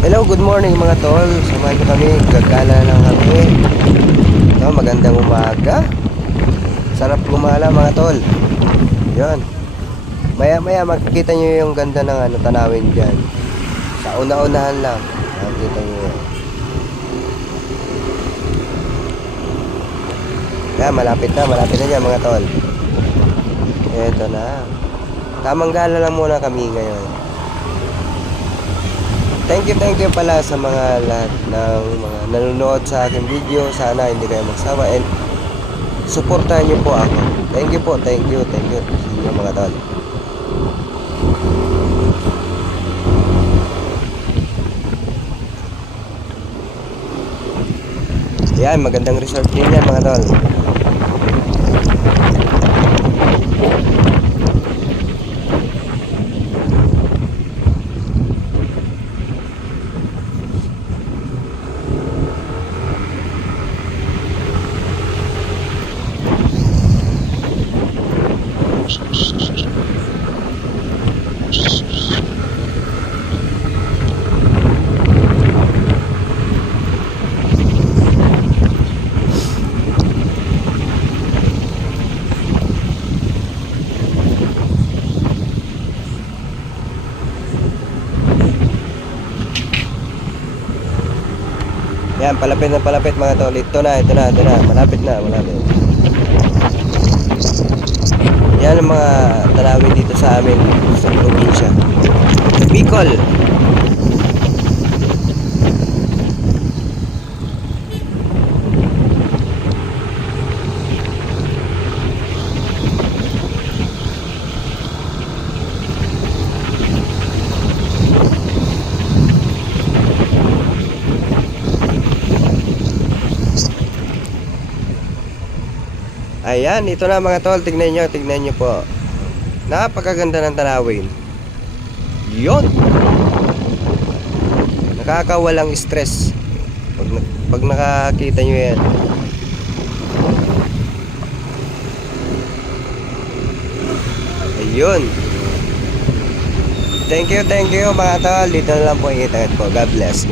Hello, good morning mga tol. Samahan nyo kami, gagala lang kami. Ito, magandang umaga. Sarap gumala mga tol. Yun. Maya maya makikita nyo yung ganda ng tanawin dyan. Sa una-unahan lang makikita nyo yun. Kaya malapit na dyan mga tol. Ito na. Tamang gala lang muna kami ngayon. Thank you pala sa mga lahat ng mga nanonood sa aking video. Sana hindi kayo magsawa and suportahan niyo po ako. Thank you sa inyo mga tol. Yan, magandang resort din yan mga tol. Yan, palapit mga tol. Ito na. Malapit na. Yan ang mga tanawin dito sa amin sa probinsya. Bicol. Ayan, ito na mga tol. Tignan nyo po. Napakaganda ng tanawin. Yon. Nakakawalang stress pag nakakita nyo yan. Ayun. Thank you mga tol. Dito na lang po ang internet ko. God bless.